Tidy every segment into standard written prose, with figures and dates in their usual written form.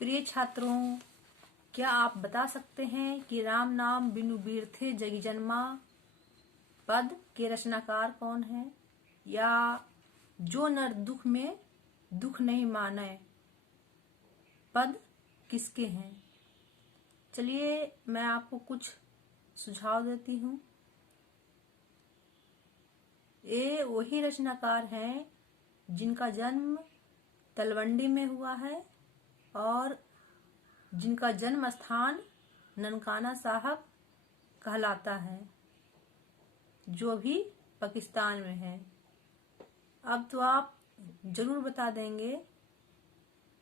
प्रिय छात्रों, क्या आप बता सकते हैं कि राम नाम बिनु बीरथे जगी जन्मा पद के रचनाकार कौन है? या जो नर दुख में दुख नहीं माने पद किसके हैं? चलिए मैं आपको कुछ सुझाव देती हूँ। ये वही रचनाकार हैं जिनका जन्म तलवंडी में हुआ है और जिनका जन्म स्थान ननकाना साहब कहलाता है, जो भी पाकिस्तान में है। अब तो आप जरूर बता देंगे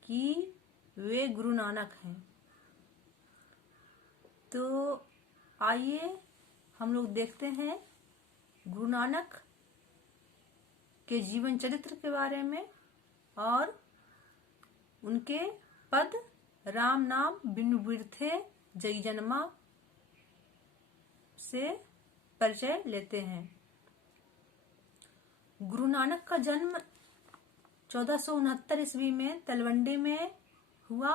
कि वे गुरु नानक हैं। तो आइए हम लोग देखते हैं गुरु नानक के जीवन चरित्र के बारे में और उनके पद राम नाम बिनु बीरथे जगी जन्मा से परिचय लेते हैं। गुरु नानक का जन्म 1469 ईस्वी में तलवंडी में हुआ,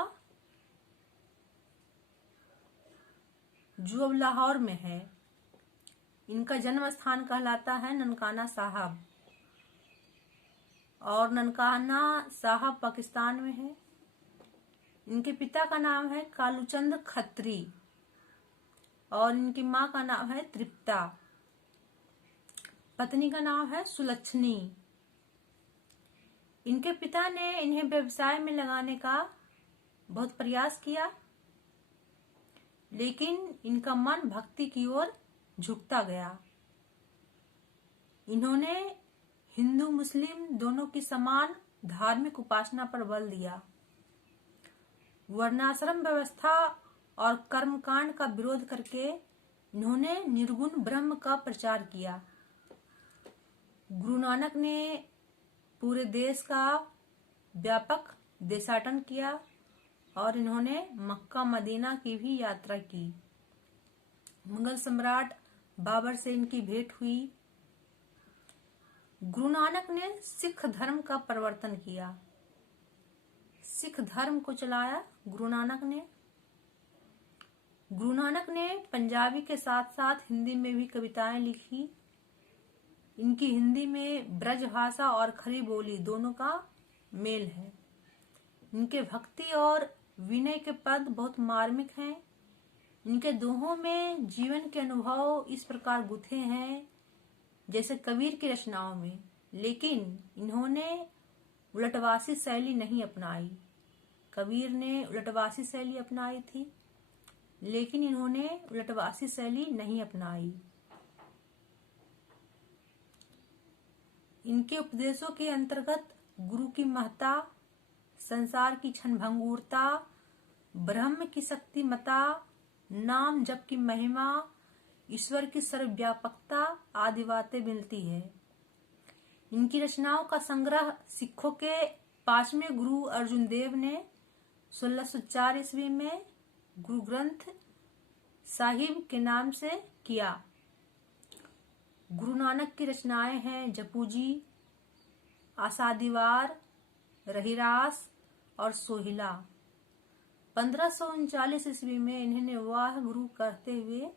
जो अब लाहौर में है। इनका जन्म स्थान कहलाता है ननकाना साहब और ननकाना साहब पाकिस्तान में है। इनके पिता का नाम है कालूचंद खत्री और इनकी माँ का नाम है तृप्ता। पत्नी का नाम है सुलक्षणी। इनके पिता ने इन्हें व्यवसाय में लगाने का बहुत प्रयास किया, लेकिन इनका मन भक्ति की ओर झुकता गया। इन्होंने हिंदू मुस्लिम दोनों की समान धार्मिक उपासना पर बल दिया। वर्णाश्रम व्यवस्था और कर्मकांड का विरोध करके इन्होंने निर्गुण ब्रह्म का प्रचार किया। गुरु नानक ने पूरे देश का व्यापक देशाटन किया और इन्होंने मक्का मदीना की भी यात्रा की। मुगल सम्राट बाबर से इनकी भेंट हुई। गुरु नानक ने सिख धर्म का प्रवर्तन किया। सिख धर्म को चलाया गुरु नानक ने। गुरु नानक ने पंजाबी के साथ साथ हिंदी में भी कविताएं लिखी। इनकी हिंदी में ब्रज भाषा और खड़ी बोली दोनों का मेल है। इनके भक्ति और विनय के पद बहुत मार्मिक हैं। इनके दोहों में जीवन के अनुभव इस प्रकार गुथे हैं जैसे कबीर की रचनाओं में, लेकिन इन्होंने उलटवासी शैली नहीं अपनाई। कबीर ने उलटवासी शैली अपनाई थी, लेकिन इन्होंने उलटवासी शैली नहीं अपनाई। इनके उपदेशों के अंतर्गत गुरु की महत्ता, संसार की क्षणभंगुरता, ब्रह्म की शक्तिमता, नाम जप की महिमा, ईश्वर की सर्वव्यापकता आदि बातें मिलती है। इनकी रचनाओं का संग्रह सिखों के 5वें गुरु अर्जुन देव ने 1604 ईस्वी में गुरु ग्रंथ साहिब के नाम से किया। गुरु नानक की रचनाएं हैं जपूजी, आसादीवार, रहीरास और सोहिला। 1539 ईस्वी में इन्होंने वाह गुरु कहते हुए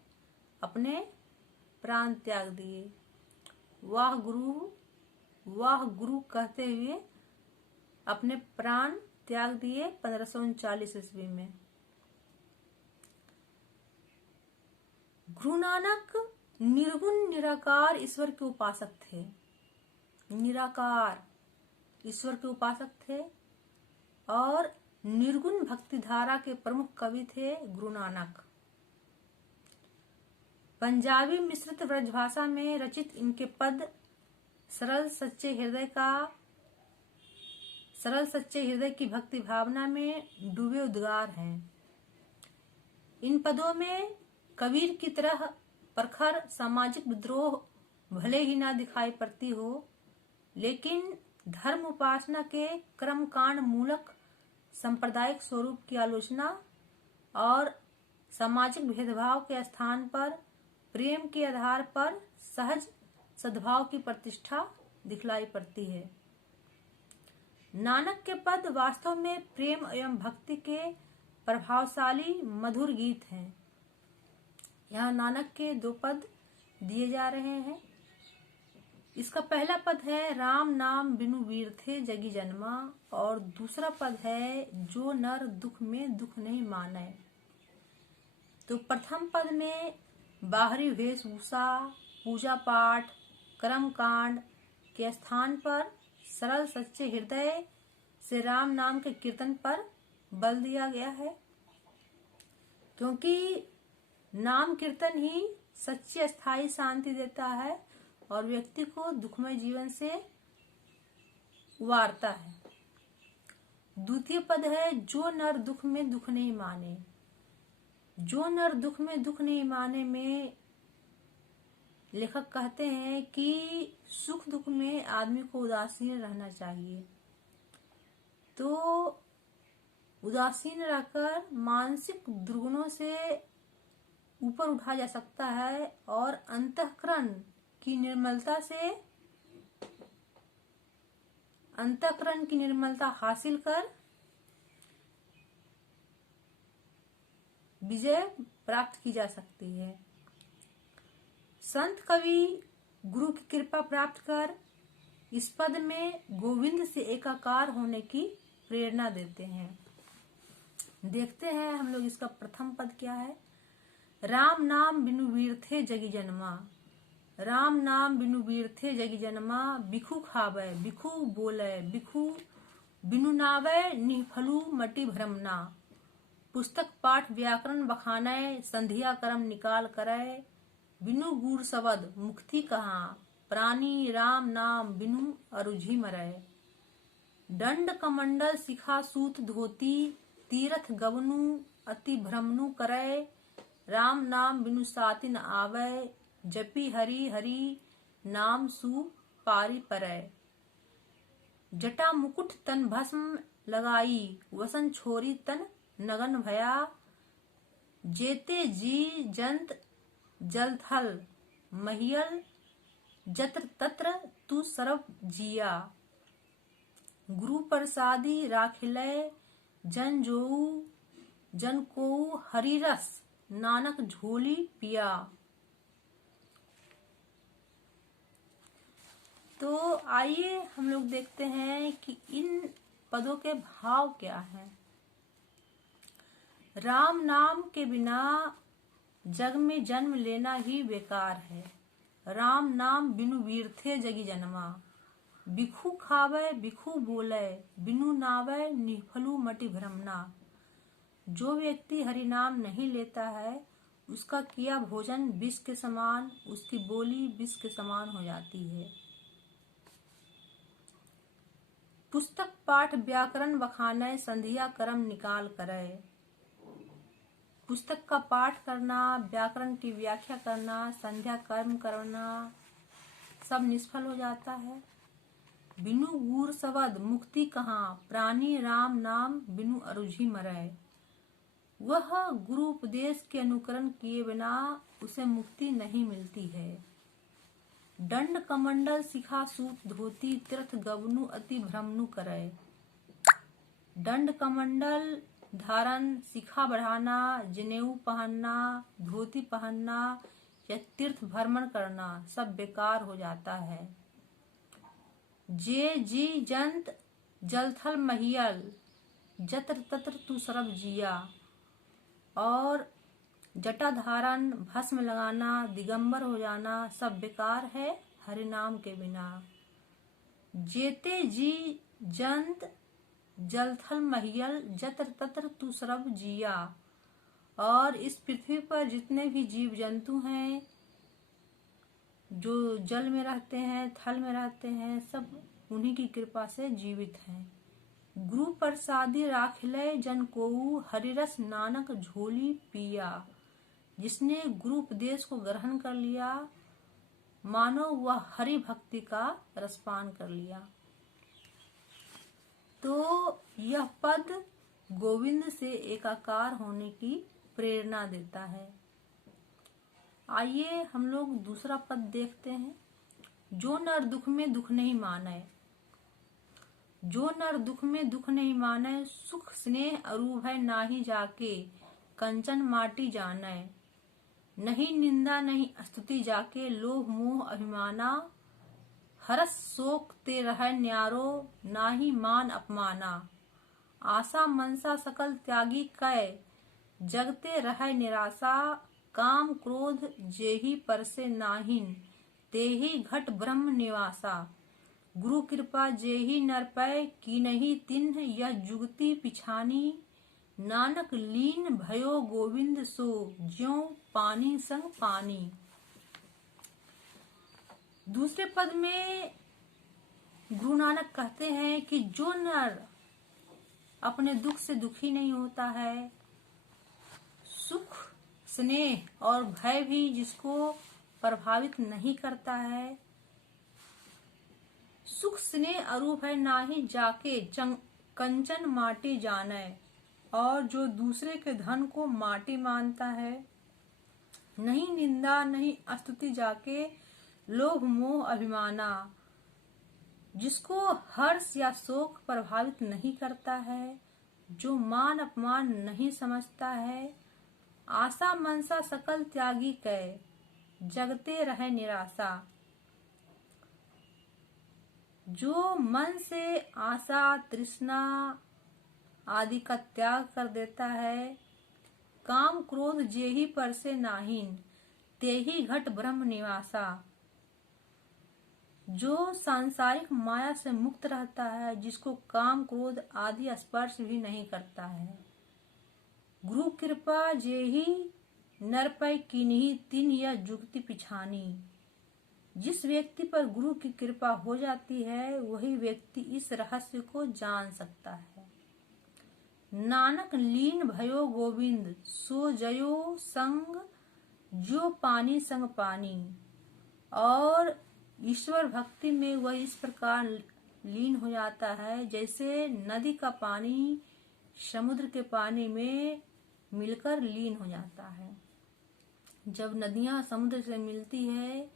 अपने प्राण त्याग दिए। वाह गुरु कहते हुए अपने प्राण त्याग दिए 1539 ईस्वी में। गुरु नानक निर्गुण निराकार ईश्वर के उपासक थे। निराकार ईश्वर के उपासक थे और निर्गुण भक्ति धारा के प्रमुख कवि थे गुरु नानक। पंजाबी मिश्रित ब्रजभाषा में रचित इनके पद सरल सच्चे हृदय की भक्ति भावना में डूबे उद्गार हैं। इन पदों में कबीर की तरह प्रखर सामाजिक विद्रोह भले ही ना दिखाई पड़ती हो, लेकिन धर्म उपासना के कर्मकांड मूलक सांप्रदायिक स्वरूप की आलोचना और सामाजिक भेदभाव के स्थान पर प्रेम के आधार पर सहज सद्भाव की प्रतिष्ठा दिखलाई पड़ती है। नानक के पद वास्तव में प्रेम एवं भक्ति के प्रभावशाली मधुर गीत हैं। यहाँ नानक के 2 पद दिए जा रहे हैं। इसका पहला पद है राम नाम बिनु वीर थे जगी जन्मा, और दूसरा पद है जो नर दुख में दुख नहीं माने। तो प्रथम पद में बाहरी वेशभूषा, पूजा पाठ, कर्म कांड के स्थान पर सरल सच्चे हृदय से राम नाम के कीर्तन पर बल दिया गया है, क्योंकि नाम कीर्तन ही सच्ची स्थायी शांति देता है और व्यक्ति को दुखमय जीवन से उबारता है। द्वितीय पद है जो नर दुख में दुख नहीं माने। जो नर दुख में दुख नहीं माने में लेखक कहते हैं कि सुख दुख में आदमी को उदासीन रहना चाहिए। तो उदासीन रहकर मानसिक दुर्गुणों से ऊपर उठा जा सकता है और अंतःकरण की निर्मलता हासिल कर विजय प्राप्त की जा सकती है। संत कवि गुरु की कृपा प्राप्त कर इस पद में गोविंद से एकाकार होने की प्रेरणा देते हैं। देखते हैं हम लोग इसका प्रथम पद क्या है। राम नाम बिनु वीर थे जगी जन्मा। राम नाम बिनु वीर थे जगी जन्मा, बिखु खावे बिखु बोले बिखु बिनु नावे निफलु मटी भ्रमना। पुस्तक पाठ व्याकरण बखाने, संधिया कर्म निकाल करे, बिनु गूढ़ शब्द मुक्ति कहाँ, प्राणी राम नाम बिनु अरुझी मरे। दंड कमंडल शिखा सूत धोती, तीरथ गवनु अति भ्रमनु करे, राम नाम बिनु साति न आवे, जपी हरि हरि नाम सु पारी परै। जटा मुकुट तन भस्म लगाई, वसन छोरी तन नगन भया, जेते जी जंत जल थल महियल, जत्र तत्र तू सरब जिया। गुरु प्रसादी राखिलय जन जोऊ, जन को हरि रस नानक झोली पिया। तो आइए हम लोग देखते हैं कि इन पदों के भाव क्या हैं। राम नाम के बिना जग में जन्म लेना ही बेकार है। राम नाम बिनु वीर थे जगी जन्मा, बिखु खावे बिखु बोले, बिनु नावे निफलु मटि भ्रमना। जो व्यक्ति हरि नाम नहीं लेता है उसका किया भोजन विष के समान, उसकी बोली विष के समान हो जाती है। पुस्तक पाठ व्याकरण बखाने, संधिया कर्म निकाल करे। पुस्तक का पाठ करना, व्याकरण की व्याख्या करना, संध्या कर्म करना सब निष्फल हो जाता है। बिनु गूढ़ शब्द मुक्ति कहाँ, प्राणी राम नाम बिनु अरुझी मरै। वह गुरु उपदेश के अनुकरण किए बिना उसे मुक्ति नहीं मिलती है। दंड कमंडल शिखा सूत धोती, तीर्थ गवनु अति भ्रमनु करे। दंड कमंडल धारण, शिखा बढ़ाना, जनेऊ पहनना, धोती पहनना या तीर्थ भ्रमण करना सब बेकार हो जाता है। जे जी जंत जलथल महियल, जत्र तत्र तू सरब जिया। और जटा धारण, भस्म लगाना, दिगंबर हो जाना सब बेकार है हरि नाम के बिना। जेते जी जंत जलथल महियल, जत्र तत्र तू सरब जिया। और इस पृथ्वी पर जितने भी जीव जंतु हैं जो जल में रहते हैं, थल में रहते हैं, सब उन्हीं की कृपा से जीवित हैं। गुरु प्रसादी राखिलय जन कोऊ, हरिरस नानक झोली पिया। जिसने गुरु उपदेश को ग्रहण कर लिया मानो वह हरि भक्ति का रसपान कर लिया। तो यह पद गोविंद से एकाकार होने की प्रेरणा देता है। आइए हम लोग दूसरा पद देखते हैं। जो नर दुख में दुख नहीं माने। जो नर दुख में दुख नहीं माने, सुख स्नेह अरूप है नाही जाके, कंचन माटी जाने। नहीं निंदा नहीं स्तुति जाके, लोभ मोह अभिमाना, हरस शोक ते रह न्यारो, नाही मान अपमाना। आशा मनसा सकल त्यागी कै, जगते रह निराशा, काम क्रोध जेहि परसे नाहिन, तेहि घट ब्रह्म निवासा। गुरु कृपा जेहि नर पै, कीनहि तिन्ह यह जुगति पिछानी, नानक लीन भयो गोविंद सो, ज्यों पानी संग पानी। दूसरे पद में गुरु नानक कहते हैं कि जो नर अपने दुख से दुखी नहीं होता है, सुख स्नेह और भय भी जिसको प्रभावित नहीं करता है, सुख स्नेह अरूप है नाही जाके, कंचन माटी जाने, और जो दूसरे के धन को माटी मानता है, नहीं निंदा नहीं स्तुति जाके, लोभ मोह अभिमाना, जिसको हर्ष या शोक प्रभावित नहीं करता है, जो मान अपमान नहीं समझता है, आशा मनसा सकल त्यागी कै, जगते रहे निराशा। जो मन से आशा तृष्णा आदि का त्याग कर देता है, काम क्रोध जेहि परसे नाहिन, तेहि घट ब्रह्म निवासा। जो सांसारिक माया से मुक्त रहता है, जिसको काम क्रोध आदि स्पर्श भी नहीं करता है। गुरु कृपा जेहि नर पै, कीन्हि तिन्ह यह जुगति पिछानी। जिस व्यक्ति पर गुरु की कृपा हो जाती है, वही व्यक्ति इस रहस्य को जान सकता है। नानक लीन भयो गोविंद सो, जयो संग जो पानी संग पानी। और ईश्वर भक्ति में वह इस प्रकार लीन हो जाता है, जैसे नदी का पानी समुद्र के पानी में मिलकर लीन हो जाता है। जब नदियां समुद्र से मिलती है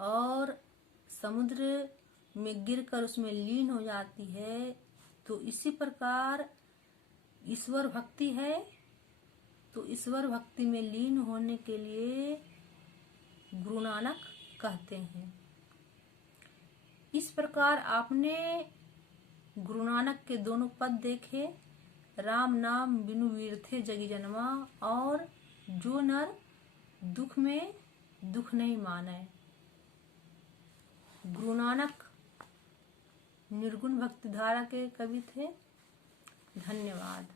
और समुद्र में गिरकर उसमें लीन हो जाती है, तो इसी प्रकार ईश्वर भक्ति है। तो ईश्वर भक्ति में लीन होने के लिए गुरु नानक कहते हैं। इस प्रकार आपने गुरु नानक के दोनों पद देखे, राम नाम बिनु वीरथे जगी जन्मा, और जो नर दुख में दुख नहीं माने। गुरु नानक निर्गुण भक्ति धारा के कवि थे। धन्यवाद।